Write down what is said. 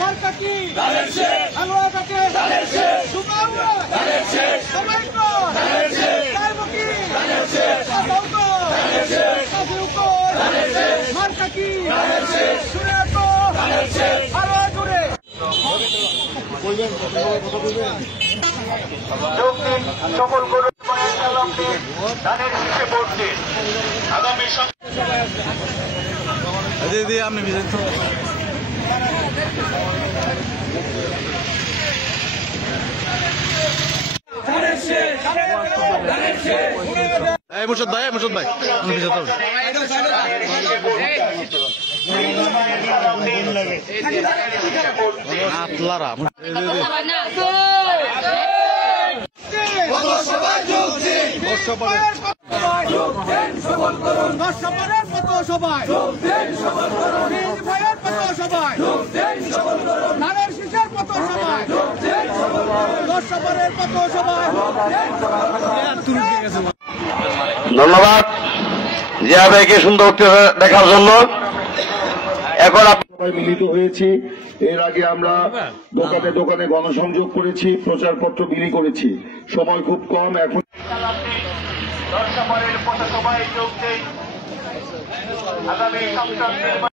মার্কা কি হালুয়াঘাটে সবাই মার্কা কি শুনে আসো আরো জোরে সকল গরু ধানের শীষে ভোট দিন। আগামী আপনি মুর্শদ ভাই আপনারা ধন্যবাদ জিয়া ভাইকে সুন্দর দেখার জন্য। এখন সবাই মিলিত হয়েছি। এর আগে আমরা দোকানে দোকানে গণসংযোগ করেছি, প্রচারপত্র বিলি করেছি। সময় খুব কম। এখন সবাই যোগ দেন। আগামী